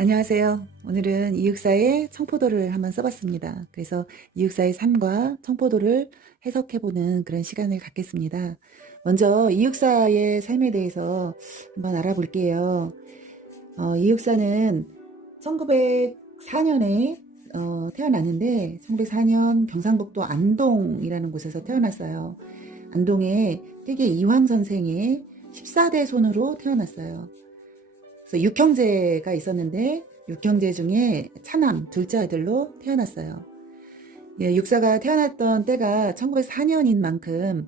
안녕하세요. 오늘은 이육사의 청포도를 한번 써봤습니다. 그래서 이육사의 삶과 청포도를 해석해보는 그런 시간을 갖겠습니다. 먼저 이육사의 삶에 대해서 한번 알아볼게요. 이육사는 1904년에 태어났는데 1904년 경상북도 안동이라는 곳에서 태어났어요. 안동에 태계 이황 선생의 14대 손으로 태어났어요. 그래서 6형제가 있었는데 6형제 중에 차남 둘째 아들로 태어났어요. 예, 육사가 태어났던 때가 1904년인 만큼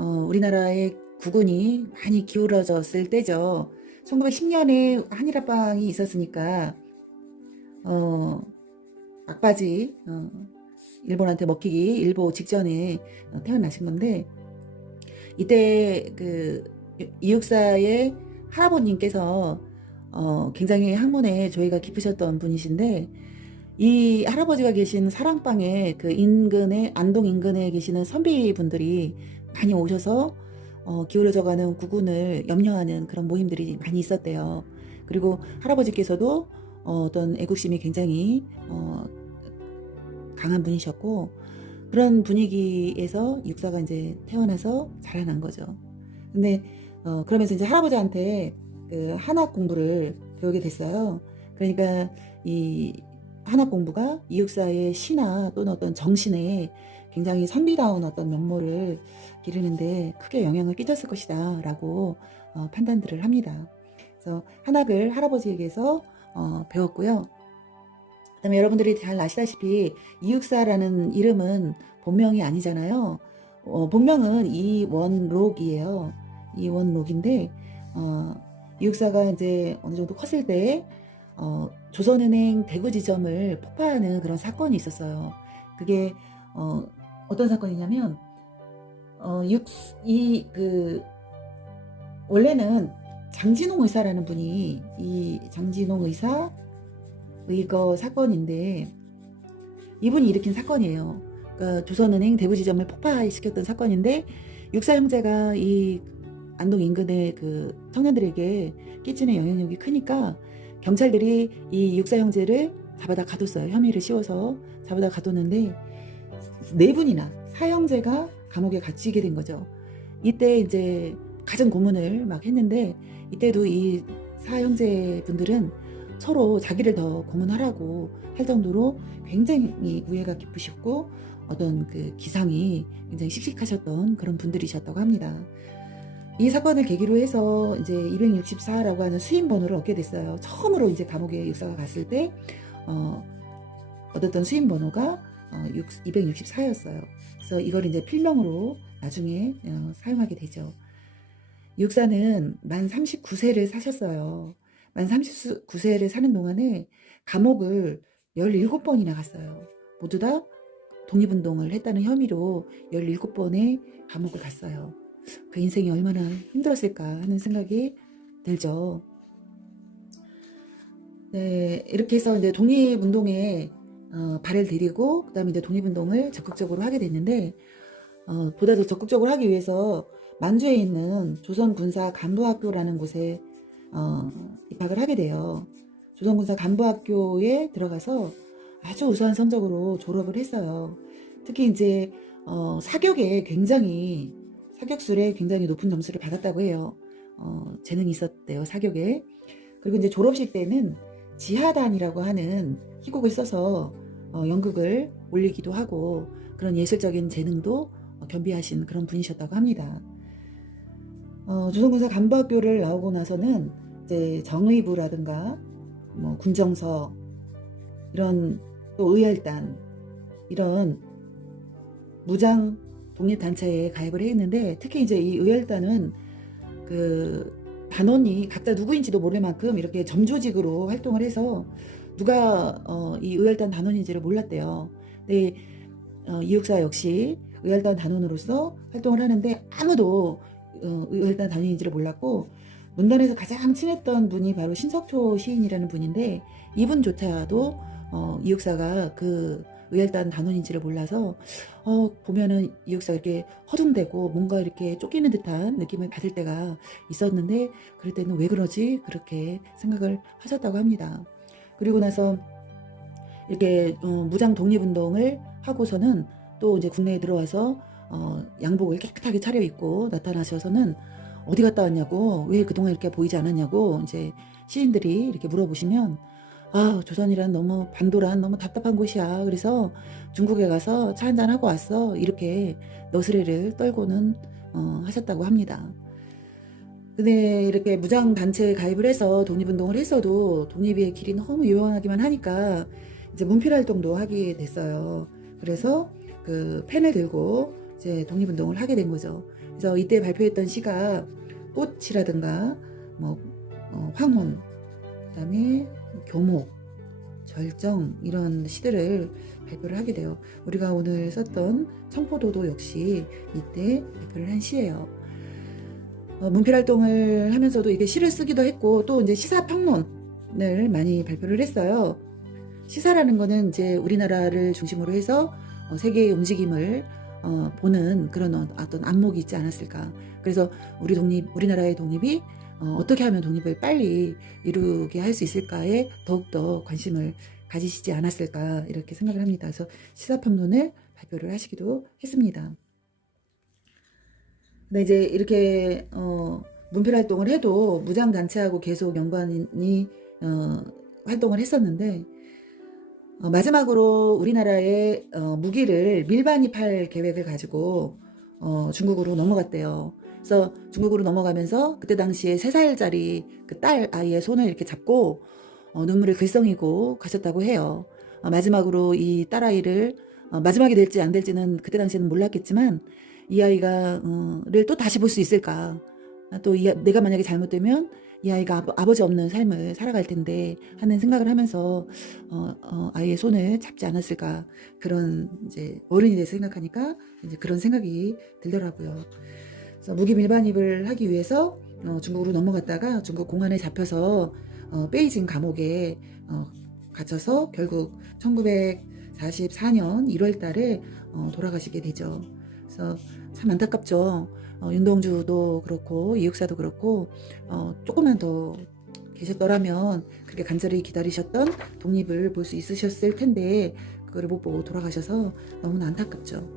우리나라의 국군이 많이 기울어졌을 때죠. 1910년에 한일합방이 있었으니까 막바지 일본한테 먹히기 일보 직전에 태어나신 건데, 이때 그 이육사의 할아버님께서 굉장히 학문에 조예가 깊으셨던 분이신데, 이 할아버지가 계신 사랑방에 그 인근에 안동 인근에 계시는 선비분들이 많이 오셔서 기울어져가는 국군을 염려하는 그런 모임들이 많이 있었대요. 그리고 할아버지께서도 어떤 애국심이 굉장히 강한 분이셨고, 그런 분위기에서 육사가 이제 태어나서 자라난 거죠. 근데 그러면서 이제 할아버지한테 그 한학 공부를 배우게 됐어요. 그러니까 이 한학 공부가 이육사의 시나 또는 어떤 정신에 굉장히 선비다운 어떤 면모를 기르는데 크게 영향을 끼쳤을 것이다 라고 판단들을 합니다. 그래서 한학을 할아버지에게서 배웠고요. 그 다음에 여러분들이 잘 아시다시피 이육사라는 이름은 본명이 아니잖아요. 본명은 이원록이에요. 이원록인데 이육사가 이제 어느 정도 컸을 때 조선은행 대구 지점을 폭파하는 그런 사건이 있었어요. 그게 어떤 사건이냐면 원래는 장진홍 의사라는 분이, 이 장진홍 의사 의거 사건인데, 이분이 일으킨 사건이에요. 그러니까 조선은행 대구 지점을 폭파시켰던 사건인데, 육사 형제가 이 안동 인근의 그 청년들에게 끼치는 영향력이 크니까 경찰들이 이 육사 형제를 잡아다 가뒀어요. 혐의를 씌워서 잡아다 가뒀는데 네 분이나 사형제가 감옥에 갇히게 된 거죠. 이때 이제 가정 고문을 막 했는데, 이때도 이 사형제 분들은 서로 자기를 더 고문하라고 할 정도로 굉장히 우애가 깊으셨고 어떤 그 기상이 굉장히 씩씩하셨던 그런 분들이셨다고 합니다. 이 사건을 계기로 해서 이제 264라고 하는 수임 번호를 얻게 됐어요. 처음으로 이제 감옥에 육사가 갔을 때 얻었던 수임 번호가 264였어요. 그래서 이걸 이제 필명으로 나중에 사용하게 되죠. 육사는 만 39세를 사셨어요. 만 39세를 사는 동안에 감옥을 17번이나 갔어요. 모두 다 독립운동을 했다는 혐의로 17번의 감옥을 갔어요. 그 인생이 얼마나 힘들었을까 하는 생각이 들죠. 네, 이렇게 해서 이제 독립운동에 발을 들이고, 그 다음에 이제 독립운동을 적극적으로 하게 됐는데, 보다 더 적극적으로 하기 위해서 만주에 있는 조선군사간부학교라는 곳에 입학을 하게 돼요. 조선군사간부학교에 들어가서 아주 우수한 성적으로 졸업을 했어요. 특히 이제 사격술에 굉장히 높은 점수를 받았다고 해요. 재능이 있었대요, 사격에. 그리고 이제 졸업식 때는 지하단이라고 하는 희곡을 써서 연극을 올리기도 하고, 그런 예술적인 재능도 겸비하신 그런 분이셨다고 합니다. 조선군사 간부학교를 나오고 나서는 이제 정의부라든가 뭐 군정서, 이런 또 의열단, 이런 무장 독립단체에 가입을 했는데, 특히 이제 이 의열단은 그 단원이 각자 누구인지도 모를 만큼 이렇게 점조직으로 활동을 해서 누가 이 의열단 단원인지를 몰랐대요. 근데 이육사 역시 의열단 단원으로서 활동을 하는데 아무도 의열단 단원인지를 몰랐고, 문단에서 가장 친했던 분이 바로 신석초 시인이라는 분인데, 이분조차도 이육사가 그 의열단 단원인지를 몰라서 보면은 이육사가 이렇게 허둥대고 뭔가 이렇게 쫓기는 듯한 느낌을 받을 때가 있었는데, 그럴 때는 왜 그러지? 그렇게 생각을 하셨다고 합니다. 그리고 나서 이렇게 무장 독립운동을 하고서는 또 이제 국내에 들어와서 양복을 깨끗하게 차려입고 나타나셔서는 어디 갔다 왔냐고, 왜 그동안 이렇게 보이지 않았냐고 이제 시인들이 이렇게 물어보시면, 아, 조선이란 너무 반도란 너무 답답한 곳이야. 그래서 중국에 가서 차 한잔 하고 왔어. 이렇게 너스레를 떨고는 하셨다고 합니다. 근데 이렇게 무장단체에 가입을 해서 독립운동을 했어도 독립의 길이 너무 요원하기만 하니까 이제 문필활동도 하게 됐어요. 그래서 그 펜을 들고 이제 독립운동을 하게 된 거죠. 그래서 이때 발표했던 시가 꽃이라든가 뭐 황혼, 그다음에 교목, 절정 이런 시들을 발표를 하게 돼요. 우리가 오늘 썼던 청포도도 역시 이때 발표를 한 시예요. 문필활동을 하면서도 이게 시를 쓰기도 했고 또 이제 시사평론을 많이 발표를 했어요. 시사라는 거는 이제 우리나라를 중심으로 해서 세계의 움직임을 보는 그런 어떤 안목이 있지 않았을까. 그래서 우리나라의 독립이 어떻게 하면 독립을 빨리 이루게 할 수 있을까에 더욱더 관심을 가지시지 않았을까 이렇게 생각을 합니다. 그래서 시사평론을 발표를 하시기도 했습니다. 근데 이제 이렇게 문필활동을 해도 무장단체하고 계속 연관이 활동을 했었는데 마지막으로 우리나라의 무기를 밀반입할 계획을 가지고 중국으로 넘어갔대요. 그래서 중국으로 넘어가면서 그때 당시에 3살짜리 그 딸 아이의 손을 이렇게 잡고 눈물을 글썽이고 가셨다고 해요. 마지막으로 이 딸아이를 마지막이 될지 안 될지는 그때 당시에는 몰랐겠지만 이 아이가 를 또 다시 볼 수 있을까, 또 내가 만약에 잘못되면 이 아이가 아버지 없는 삶을 살아갈 텐데 하는 생각을 하면서 아이의 손을 잡지 않았을까, 그런 이제 어른이 돼서 생각하니까 이제 그런 생각이 들더라고요. 그래서 무기 밀반입을 하기 위해서 중국으로 넘어갔다가 중국 공안에 잡혀서 베이징 감옥에 갇혀서 결국 1944년 1월 달에 돌아가시게 되죠. 그래서 참 안타깝죠. 윤동주도 그렇고 이육사도 그렇고 조금만 더 계셨더라면 그렇게 간절히 기다리셨던 독립을 볼 수 있으셨을 텐데 그거를 못 보고 돌아가셔서 너무나 안타깝죠.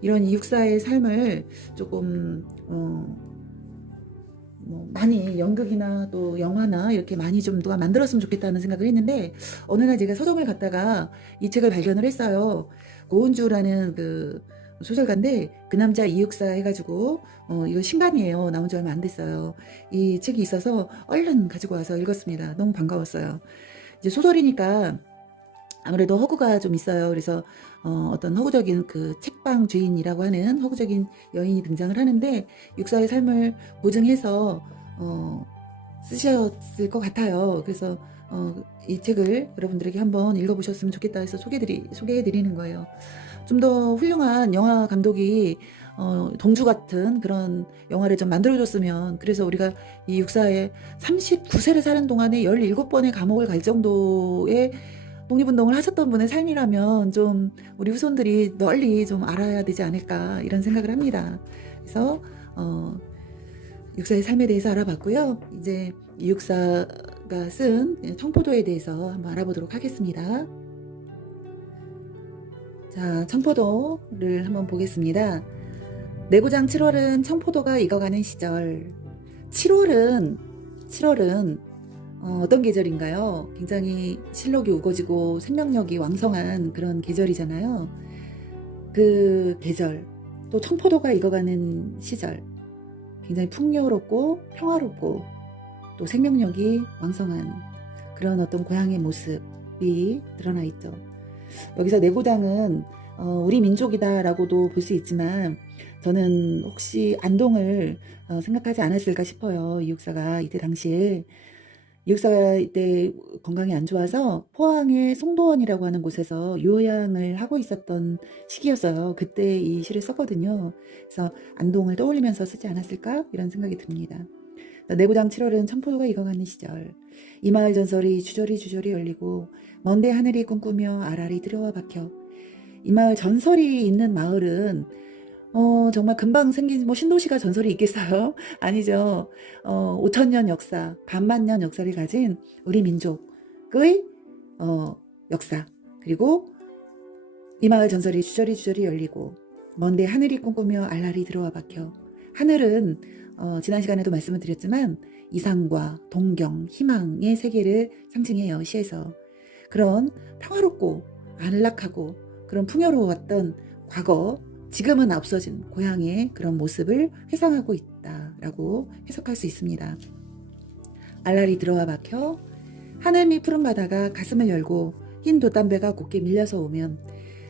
이런 이육사의 삶을 조금 많이 연극이나 또 영화나 이렇게 많이 좀 누가 만들었으면 좋겠다는 생각을 했는데 어느 날 제가 서점을 갔다가 이 책을 발견을 했어요. 고은주라는 그 소설가인데 그 남자 이육사 해가지고 이거 신간이에요. 나온 지 얼마 안 됐어요. 이 책이 있어서 얼른 가지고 와서 읽었습니다. 너무 반가웠어요. 이제 소설이니까 아무래도 허구가 좀 있어요. 그래서 어떤 허구적인 그 책방 주인이라고 하는 허구적인 여인이 등장을 하는데 육사의 삶을 보증해서 쓰셨을 것 같아요. 그래서 이 책을 여러분들에게 한번 읽어보셨으면 좋겠다 해서 소개해드리는 거예요. 좀 더 훌륭한 영화 감독이 동주 같은 그런 영화를 좀 만들어줬으면, 그래서 우리가 이 육사에 39세를 사는 동안에 17번의 감옥을 갈 정도의 독립운동을 하셨던 분의 삶이라면 좀 우리 후손들이 널리 좀 알아야 되지 않을까 이런 생각을 합니다. 그래서 육사의 삶에 대해서 알아봤고요. 이제 이 육사가 쓴 청포도에 대해서 한번 알아보도록 하겠습니다. 자, 청포도를 한번 보겠습니다. 내고장 7월은 청포도가 익어가는 시절. 7월은 어떤 계절인가요? 굉장히 실록이 우거지고 생명력이 왕성한 그런 계절이잖아요. 그 계절, 또 청포도가 익어가는 시절, 굉장히 풍요롭고 평화롭고 또 생명력이 왕성한 그런 어떤 고향의 모습이 드러나 있죠. 여기서 내고장은 우리 민족이다라고도 볼 수 있지만 저는 혹시 안동을 생각하지 않았을까 싶어요. 이 육사가 이때 당시에 이육사가 이때 건강이 안 좋아서 포항의 송도원이라고 하는 곳에서 요양을 하고 있었던 시기였어요. 그때 이 시를 썼거든요. 그래서 안동을 떠올리면서 쓰지 않았을까 이런 생각이 듭니다. 내고장 7월은 청포도가 익어가는 시절. 이 마을 전설이 주저리 열리고 먼데 하늘이 꿈꾸며 알알이 들여와 박혀. 이 마을 전설이 있는 마을은 정말 금방 생긴 신도시가 전설이 있겠어요? 아니죠. 5천년 역사, 반만년 역사를 가진 우리 민족의 역사, 그리고 이 마을 전설이 주저리 열리고 먼데 하늘이 꿈꾸며 알랄이 들어와 박혀. 하늘은 지난 시간에도 말씀을 드렸지만 이상과 동경, 희망의 세계를 상징해요. 시에서. 그런 평화롭고 안락하고 그런 풍요로웠던 과거, 지금은 없어진 고향의 그런 모습을 회상하고 있다라고 해석할 수 있습니다. 알랄이 들어와 박혀 하늘 밑 푸른 바다가 가슴을 열고 흰 돛담배가 곱게 밀려서 오면,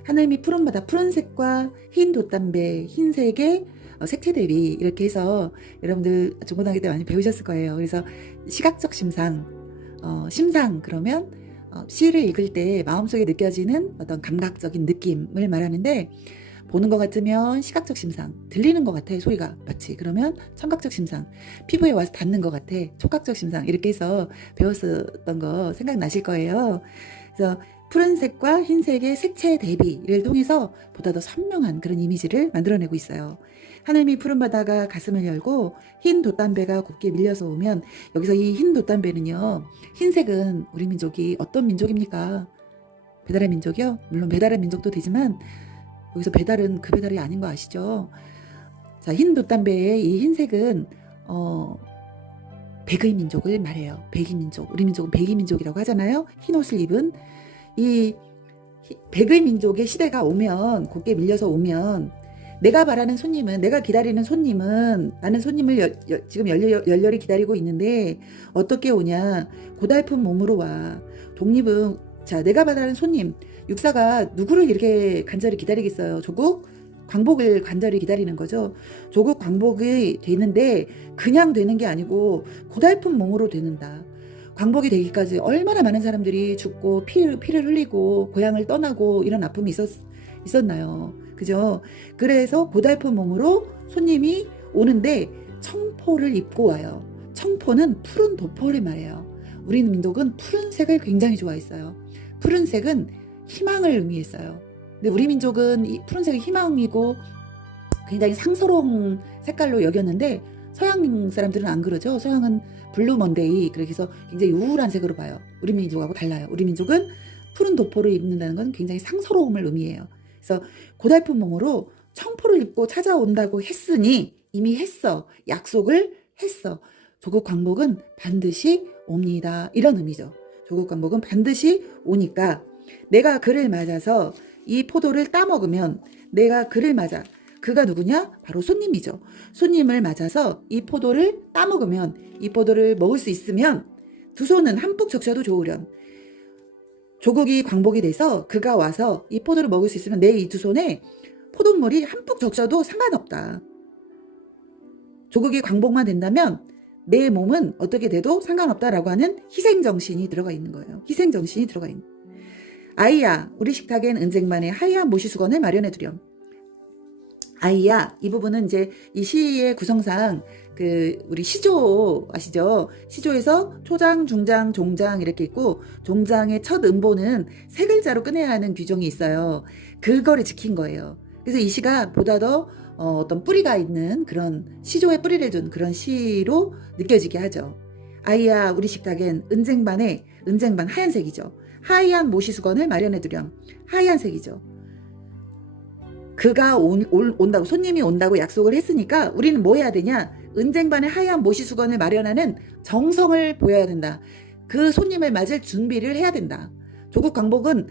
하늘 밑 푸른 바다, 푸른색과 흰 돛담배, 흰색의 색채 대비, 이렇게 해서 여러분들 중고등학교 때 많이 배우셨을 거예요. 그래서 시각적 심상, 심상 그러면 시를 읽을 때 마음속에 느껴지는 어떤 감각적인 느낌을 말하는데, 보는 것 같으면 시각적 심상, 들리는 것 같아 소리가 마치, 그러면 청각적 심상, 피부에 와서 닿는 것 같아 촉각적 심상, 이렇게 해서 배웠었던 거 생각나실 거예요. 그래서 푸른색과 흰색의 색채 대비를 통해서 보다 더 선명한 그런 이미지를 만들어내고 있어요. 하늘 밑 푸른 바다가 가슴을 열고 흰 돛담배가 곱게 밀려서 오면, 여기서 이 흰 돛담배는요, 흰색은 우리 민족이 어떤 민족입니까? 배달의 민족이요? 물론 배달의 민족도 되지만 여기서 배달은 그 배달이 아닌 거 아시죠? 자, 흰 돛담배의 이 흰색은 백의 민족을 말해요. 백의 민족. 우리 민족은 백의 민족이라고 하잖아요. 흰 옷을 입은 이 백의 민족의 시대가 오면, 곱게 밀려서 오면, 내가 바라는 손님은, 내가 기다리는 손님은, 나는 손님을 지금 열렬히 기다리고 있는데 어떻게 오냐? 고달픈 몸으로 와. 독립은, 자, 내가 바라는 손님, 육사가 누구를 이렇게 간절히 기다리겠어요? 조국 광복을 간절히 기다리는 거죠. 조국 광복이 되는데 그냥 되는 게 아니고 고달픈 몸으로 되는다. 광복이 되기까지 얼마나 많은 사람들이 죽고 피를 흘리고 고향을 떠나고 이런 아픔이 있었나요? 그죠? 그래서 고달픈 몸으로 손님이 오는데 청포를 입고 와요. 청포는 푸른 도포를 말해요. 우리 민족은 푸른색을 굉장히 좋아했어요. 푸른색은 희망을 의미했어요. 근데 우리 민족은 이 푸른색이 희망이고 굉장히 상스러운 색깔로 여겼는데, 서양 사람들은 안 그러죠. 서양은 블루 먼데이, 그래서 굉장히 우울한 색으로 봐요. 우리 민족하고 달라요. 우리 민족은 푸른 도포를 입는다는 건 굉장히 상스러움을 의미해요. 그래서 고달픈 몸으로 청포를 입고 찾아온다고 했으니 이미 했어. 약속을 했어. 조국 광복은 반드시 옵니다. 이런 의미죠. 조국 광복은 반드시 오니까 내가 그를 맞아서 이 포도를 따먹으면, 내가 그를 맞아, 그가 누구냐? 바로 손님이죠. 손님을 맞아서 이 포도를 따먹으면, 이 포도를 먹을 수 있으면 두 손은 한뿍 적셔도 좋으련. 조국이 광복이 돼서 그가 와서 이 포도를 먹을 수 있으면 내 이 두 손에 포도물이 한뿍 적셔도 상관없다. 조국이 광복만 된다면 내 몸은 어떻게 돼도 상관없다라고 하는 희생정신이 들어가 있는 거예요. 희생정신이 들어가 있는. 아이야, 우리 식탁엔 은쟁반에 하얀 모시수건을 마련해두렴. 아이야, 이 부분은 이제 이 시의 구성상 우리 시조 아시죠? 시조에서 초장, 중장, 종장 이렇게 있고, 종장의 첫 음보는 세 글자로 끝내야 하는 규정이 있어요. 그거를 지킨 거예요. 그래서 이 시가 보다 더 어떤 뿌리가 있는 그런 시조의 뿌리를 둔 그런 시로 느껴지게 하죠. 아이야, 우리 식탁엔 은쟁반 하얀색이죠. 하얀 모시수건을 마련해두렴. 하얀색이죠. 그가 온다고, 손님이 온다고 약속을 했으니까 우리는 뭐 해야 되냐? 은쟁반에 하얀 모시수건을 마련하는 정성을 보여야 된다. 그 손님을 맞을 준비를 해야 된다. 조국 광복은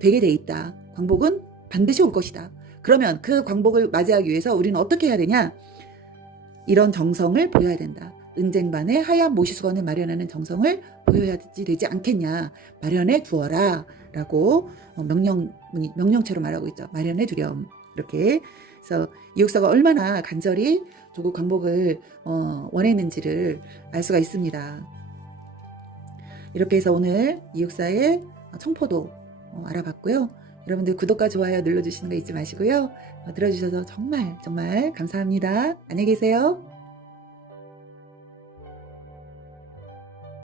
되게 돼 있다. 광복은 반드시 올 것이다. 그러면 그 광복을 맞이하기 위해서 우리는 어떻게 해야 되냐? 이런 정성을 보여야 된다. 은쟁반에 하얀 모시수건을 마련하는 정성을 보여야지 되지 않겠냐. 마련해 두어라 라고 명령체로 말하고 있죠. 마련해 두렴. 이렇게. 그래서 이육사가 얼마나 간절히 조국 광복을 원했는지를 알 수가 있습니다. 이렇게 해서 오늘 이육사의 청포도 알아봤고요. 여러분들 구독과 좋아요 눌러주시는 거 잊지 마시고요. 들어주셔서 정말 감사합니다. 안녕히 계세요.